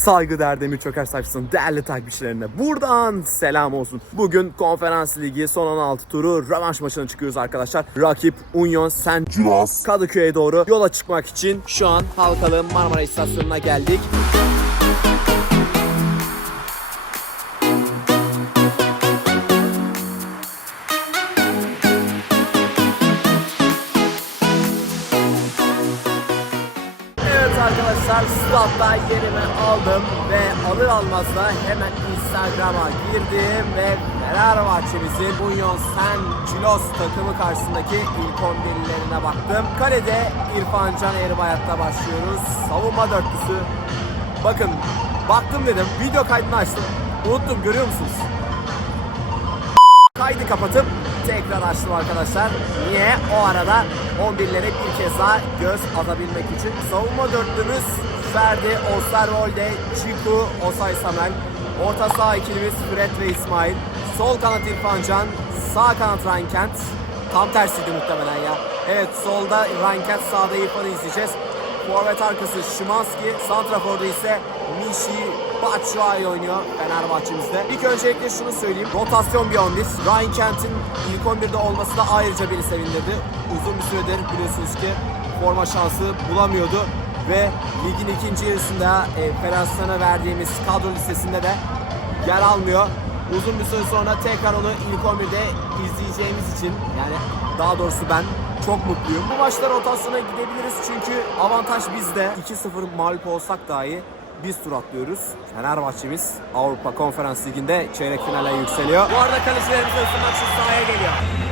saygıdeğer Demir Çöker sayfasının değerli takipçilerine buradan selam olsun. Bugün konferans ligi son 16 turu rövanş maçına çıkıyoruz arkadaşlar. Rakip Union Saint Cilas. Kadıköy'e doğru yola çıkmak için şu an Halkalı Marmara İstasyonu'na geldik. Aldım ve alır almaz da hemen Instagram'a girdim ve Fenerbahçe'mizin Union Saint Cilos takımı karşısındaki ilk 11'lerine baktım. Kalede İrfan Can Eğribayat'la başlıyoruz. Savunma dörtlüsü. Bakın baktım dedim video kaydını açtım. Unuttum görüyor musunuz? Kaydı kapatıp tekrar açtım arkadaşlar. Niye? O arada 11'lere bir kez daha göz atabilmek için. Savunma dörtlümüz Ferdi, Osterwolde, Çiku, Osay Samer. Orta saha ikilimiz Fred ve İsmail. Sol kanat İrfan Can, sağ kanat Rankent. Tam tersiydi muhtemelen ya. Evet solda Rankent, sağda İrfan'ı izleyeceğiz. Forvet arkası Şimanski, Santrafor'da ise Mişi Batshuayi oynuyor Fenerbahçe'mizde. İlk öncelikle şunu söyleyeyim. Rotasyon bir 11. Ryan Kent'in ilk 11'de olması da ayrıca beni sevindirdi. Uzun bir süredir biliyorsunuz ki forma şansı bulamıyordu. Ve ligin ikinci yarısında e, Federasyon'a verdiğimiz kadro listesinde de yer almıyor. Uzun bir süre sonra tekrar onu ilk 11'de izleyeceğimiz için yani daha doğrusu ben çok mutluyum. Bu maçta rotasyona gidebiliriz çünkü avantaj bizde. 2-0 mağlup olsak dahi biz tur atlıyoruz. Fenerbahçe'miz Avrupa Konferans Ligi'nde çeyrek finale yükseliyor. Bu arada kalecilerimiz ısınmak için sahaya geliyor.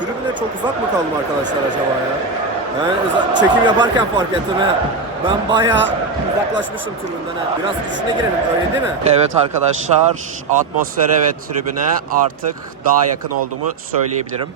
Tribüne çok uzak mı kaldım arkadaşlar acaba ya? Çekim yaparken fark ettim ha. Ben bayağı uzaklaşmışım tribünden ha. Biraz içine girelim öyle değil mi? Evet arkadaşlar atmosfere ve tribüne artık daha yakın olduğumu söyleyebilirim.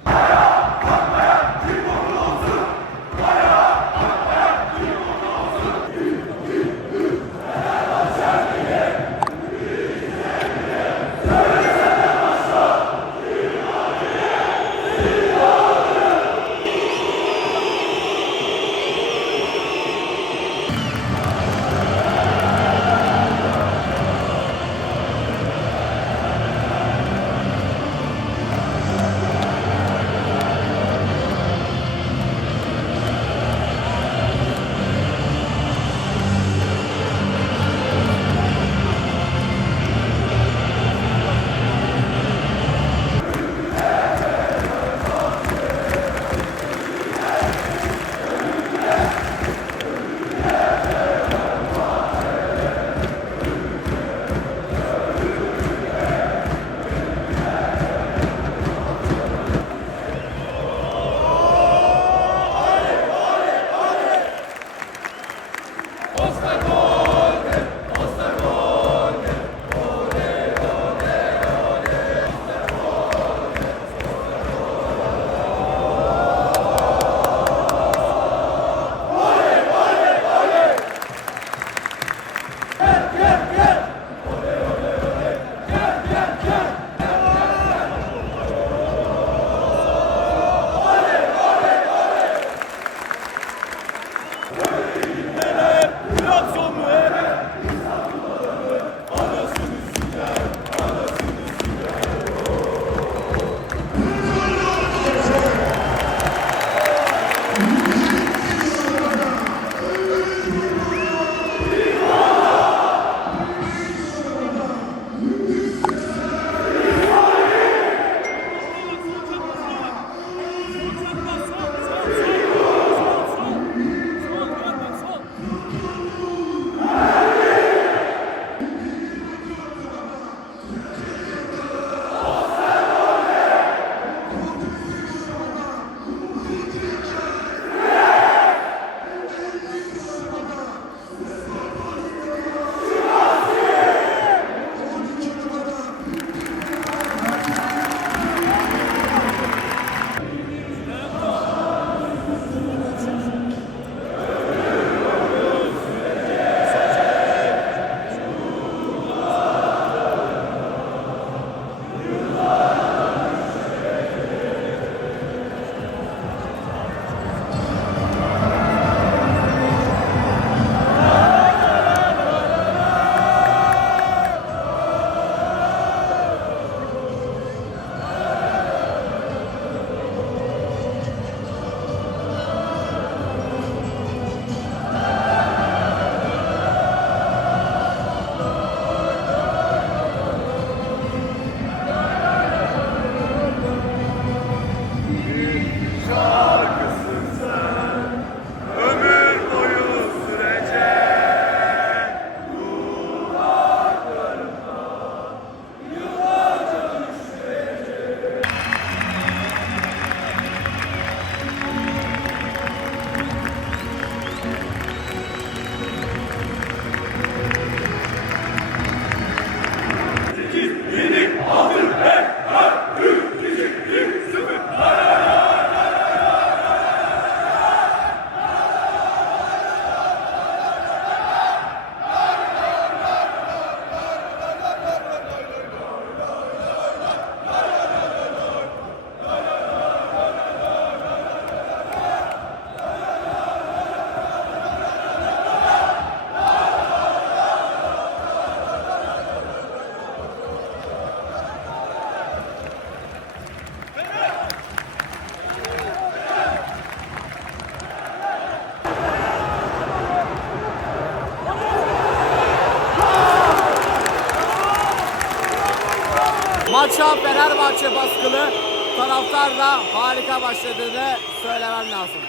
Maça Fenerbahçe baskılı. Taraftar da harika başladığını söylemem lazım.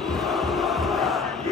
Bu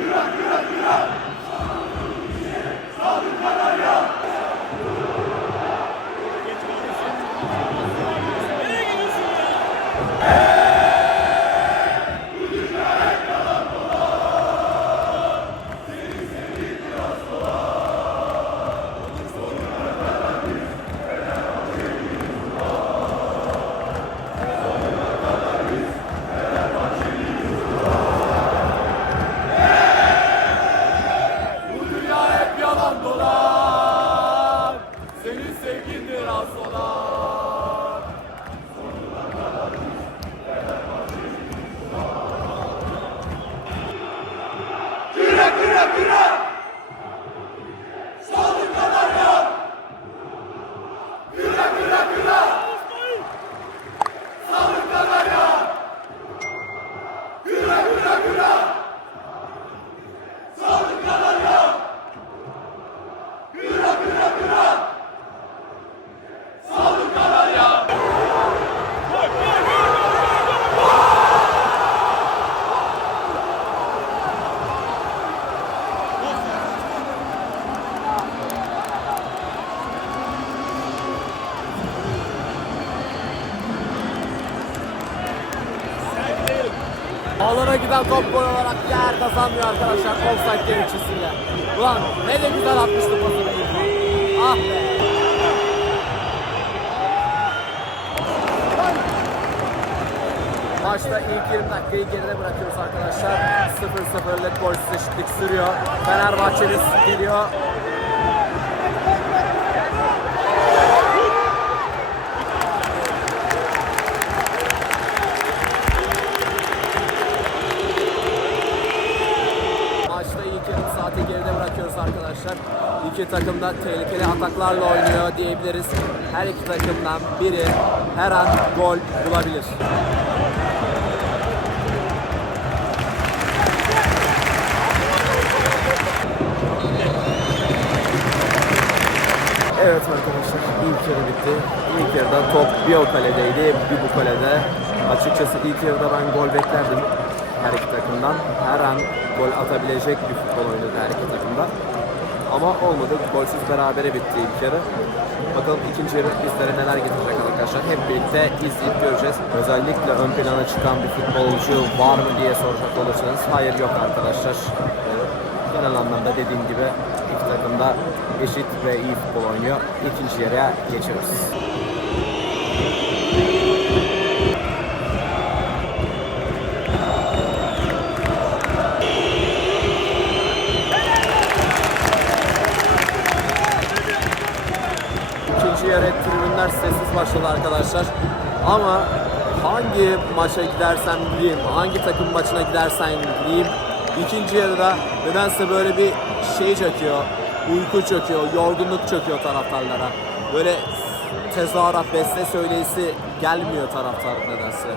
kazanmıyor arkadaşlar offside gerekçesiyle. Ulan ne de güzel atmıştı pasını İrfan. Ah be. Maçta ilk 20 dakikayı geride bırakıyoruz arkadaşlar. 0-0'lık golsüz eşitlik sürüyor. Fenerbahçe'nin geliyor. İki takım da tehlikeli ataklarla oynuyor diyebiliriz. Her iki takımdan biri her an gol bulabilir. Evet arkadaşlar ilk yarı bitti. İlk yarıda top bir o kaledeydi, bir bu kalede. Açıkçası ilk yarıda ben gol beklerdim her iki takımdan. Her an gol atabilecek bir futbol oynadı her iki takımda. Ama olmadı. Golsüz berabere bitti ilk yarı. Bakalım ikinci yarı bizlere neler getirecek arkadaşlar. Hep birlikte izleyip göreceğiz. Özellikle ön plana çıkan bir futbolcu var mı diye soracak olursanız hayır yok arkadaşlar. Genel anlamda dediğim gibi iki takım da eşit ve iyi futbol oynuyor. İkinci yarıya geçiyoruz. Tribünler sessiz başladı arkadaşlar. Ama hangi maça gidersen gideyim, hangi takım maçına gidersen gideyim, ikinci yarıda nedense böyle bir şey çöküyor, uyku çöküyor, yorgunluk çöküyor taraftarlara. Böyle tezahürat, beste söyleyisi gelmiyor taraftar nedense.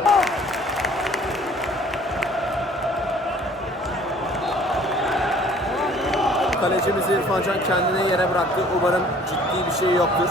Kalecimiz İrfan Can kendine yere bıraktı. Umarım ciddi bir şey yoktur.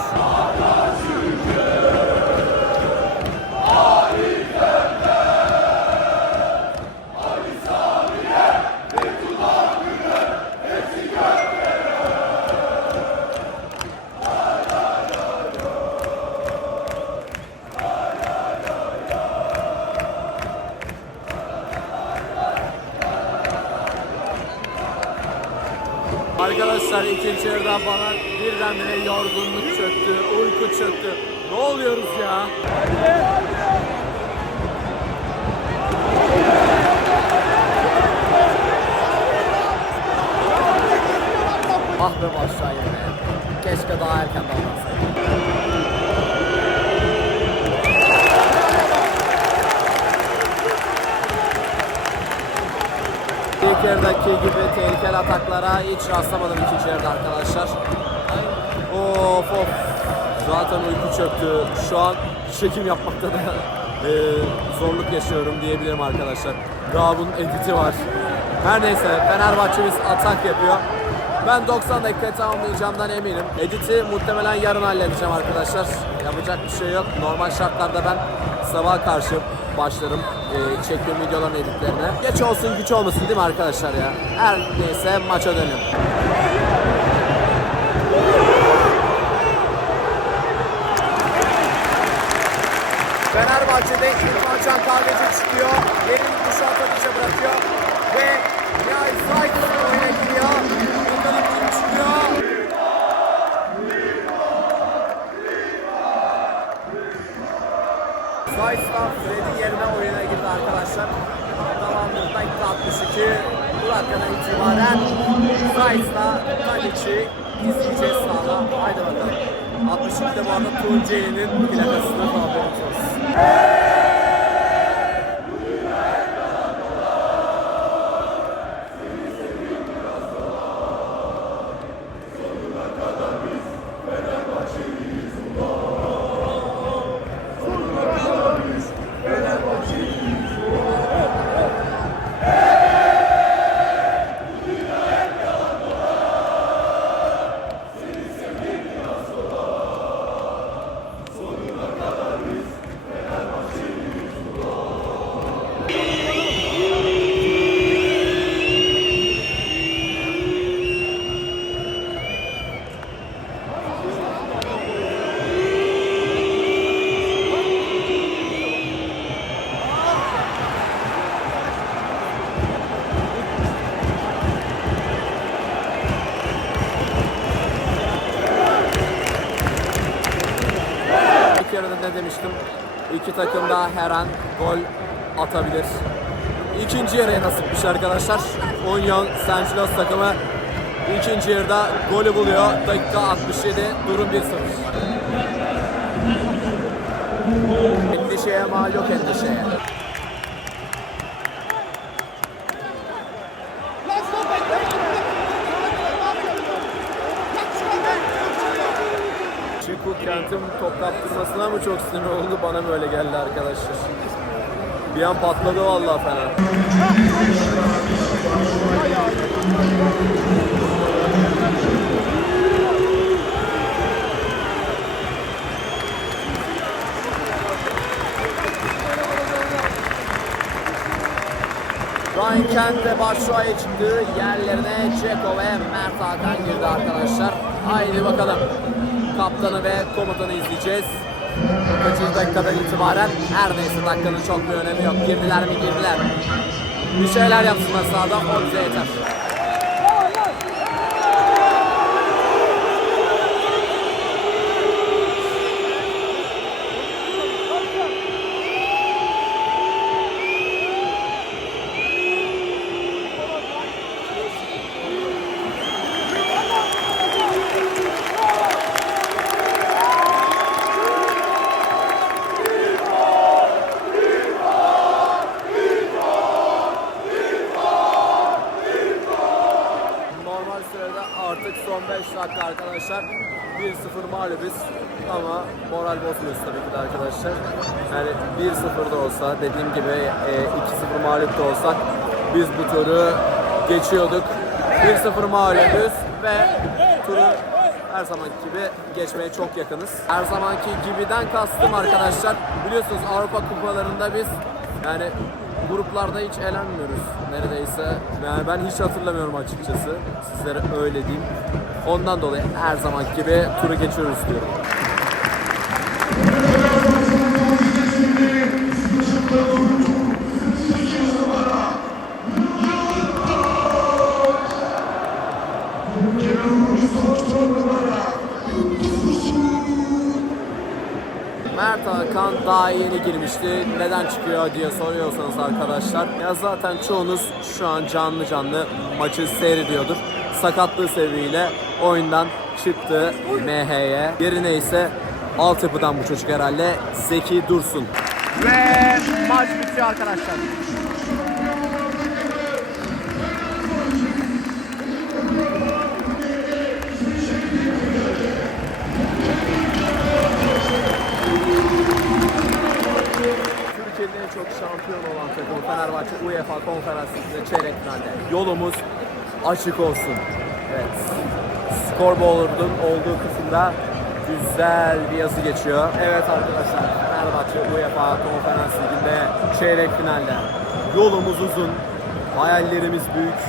Arkadaşlar ikinci yarıda bana birdenbire yorgunluk çöktü, uyku çöktü. Ne oluyoruz ya? Ah be başlayın be. Keşke daha erken davransaydım. İlk yarıdaki gibi tehlikeli ataklara hiç rastlamadım ikinci yarıda arkadaşlar. Of of. Zaten uyku çöktü. Şu an çekim yapmakta da e, zorluk yaşıyorum diyebilirim arkadaşlar. Daha editi var. Her neyse Fenerbahçe'miz atak yapıyor. Ben 90 dakika tamamlayacağımdan eminim. Edit'i muhtemelen yarın halledeceğim arkadaşlar. Yapacak bir şey yok. Normal şartlarda ben sabah karşı başlarım e, çektiğim videoların editlerine. Geç olsun güç olmasın değil mi arkadaşlar ya? Her neyse maça dönüyorum. Fenerbahçe'de İrfan Can Kahveci çıkıyor. Yerini Kuşat Ateş'e bırakıyor. Ve Nihal Zayt'ın oyuna giriyor. Arkadaşlar. Tamamdır. Dakika 62. Bu dakikadan itibaren Zayt'la Tadic'i izleyeceğiz sahada. Haydi bakalım. 62'de bu arada Tunceli'nin plakasını haberiniz olsun. Demiştim? İki takım da her an gol atabilir. İkinci yarıya nasipmiş arkadaşlar. Union Saint Gilloise takımı ikinci yarıda golü buluyor. Dakika 67, durum 1-0. Endişeye mal yok endişeye. Çiku kentim top kaptırmasına mı çok sinir oldu bana mı öyle geldi arkadaşlar. Bir an patladı vallahi fena. Ryan Kent de Başşuay'a çıktı. Yerlerine Ceko ve Mert Hakan girdi arkadaşlar. Haydi bakalım. Kaptanı ve komutanı izleyeceğiz. Kaçıncı dakikadan itibaren her neyse dakikanın çok bir önemi yok. Girdiler mi girdiler. Bir şeyler yapsınlar sahada o bize yeter. 15 dakika arkadaşlar. 1-0 mağlubiz ama moral bozmuyoruz tabii ki de arkadaşlar. Yani 1-0 da olsa dediğim gibi e, 2-0 mağlup da olsak biz bu turu geçiyorduk. 1-0 mağlubuz ve turu her zamanki gibi geçmeye çok yakınız. Her zamanki gibiden kastım arkadaşlar. Biliyorsunuz Avrupa kupalarında biz yani gruplarda hiç elenmiyoruz neredeyse. Yani ben hiç hatırlamıyorum açıkçası. Sizlere öyle diyeyim. Ondan dolayı her zaman gibi turu geçiyoruz diyorum. Mert Hakan daha yeni girmişti. Neden çıkıyor diye soruyorsanız arkadaşlar. Ya zaten çoğunuz şu an canlı canlı maçı seyrediyordur. Sakatlığı sebebiyle oyundan çıktı MH'ye. Yerine ise altyapıdan bu çocuk herhalde Zeki Dursun. Ve maç bitiyor arkadaşlar. Türkiye'nin en çok şampiyon olan takımı Fenerbahçe UEFA Konferans Ligi'nde çeyrek finalde. Yolumuz açık olsun. Evet. scoreboard'un olduğu kısımda güzel bir yazı geçiyor. Evet arkadaşlar Fenerbahçe UEFA Konferans Ligi'nde çeyrek finalde. Yolumuz uzun, hayallerimiz büyük.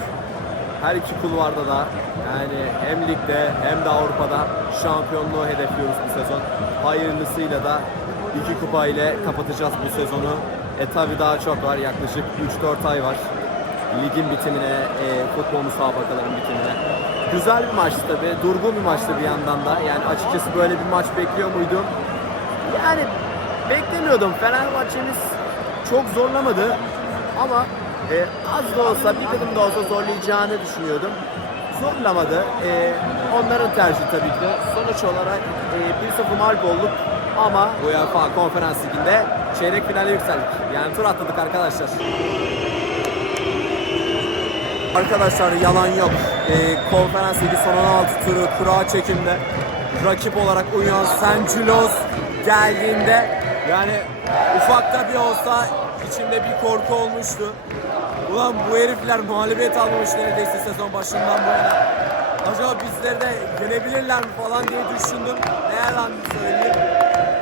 Her iki kulvarda da yani hem ligde hem de Avrupa'da şampiyonluğu hedefliyoruz bu sezon. Hayırlısıyla da iki kupa ile kapatacağız bu sezonu. E tabi daha çok var yaklaşık 3-4 ay var. Ligin bitimine, e, futbol müsabakaların bitimine. Güzel bir maçtı tabi, durgun bir maçtı bir yandan da. Yani açıkçası böyle bir maç bekliyor muydum? Yani beklemiyordum. Fenerbahçe'miz çok zorlamadı ama e, az da olsa bir kadın da olsa zorlayacağını düşünüyordum. Zorlamadı. E, onların tercihi tabii ki. Sonuç olarak e, 1-0 mağlup olduk ama UEFA Konferans Ligi'nde çeyrek finale yükseldik. Yani tur atladık arkadaşlar. Arkadaşlar yalan yok. Ee, konferans ligi son 16 turu kura çekimde rakip olarak uyan Sancılos geldiğinde yani ufakta bir olsa içimde bir korku olmuştu. Ulan bu herifler muhalefet almamış neredeyse sezon başından bu yana. Acaba bizleri de yenebilirler mi falan diye düşündüm. Ne yalan söyleyeyim.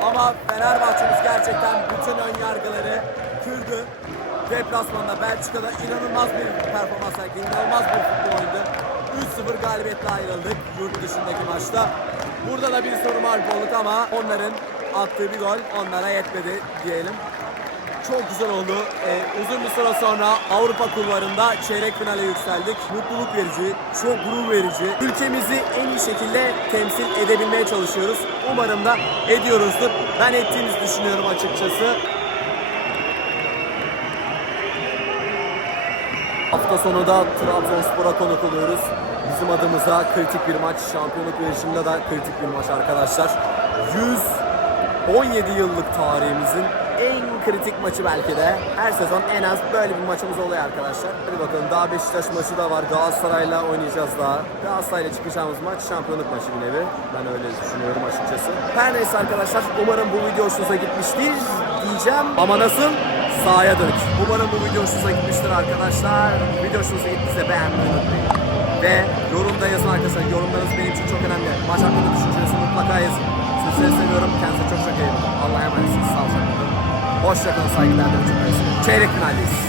Ama Fenerbahçe'miz gerçekten bütün ön yargıları kırdı. Deplasmanda Belçika'da inanılmaz bir performans sergiledi. inanılmaz bir futbol oynadı. 3-0 galibiyetle ayrıldık yurt dışındaki maçta. Burada da bir soru mağlup olduk ama onların attığı bir gol onlara yetmedi diyelim. Çok güzel oldu. Ee, uzun bir süre sonra Avrupa kulvarında çeyrek finale yükseldik. Mutluluk verici, çok gurur verici. Ülkemizi en iyi şekilde temsil edebilmeye çalışıyoruz. Umarım da ediyoruzdur. Ben ettiğimizi düşünüyorum açıkçası. Hafta sonu da Trabzonspor'a konuk oluyoruz. Bizim adımıza kritik bir maç, şampiyonluk yarışında da kritik bir maç arkadaşlar. 117 yıllık tarihimizin en kritik maçı belki de. Her sezon en az böyle bir maçımız oluyor arkadaşlar. Hadi bakalım daha Beşiktaş maçı da var. Galatasaray'la oynayacağız daha. Galatasaray'la çıkacağımız maç şampiyonluk maçı bir nevi. Ben öyle düşünüyorum açıkçası. Her neyse arkadaşlar umarım bu video hoşunuza gitmiştir diyeceğim. Ama nasıl? Sahaya dönük. Umarım bu video hoşunuza gitmiştir arkadaşlar. Video hoşunuza gittiyse beğenmeyi unutmayın. Ve yorumda yazın arkadaşlar. Yorumlarınız benim için çok önemli. Maç hakkında düşüncenizi mutlaka yazın. Sizleri seviyorum. Kendinize çok çok iyi. Allah'a emanetsiniz. Sağlıcakla kalın. Hoşçakalın. Saygılar. Çeyrek finaldeyiz.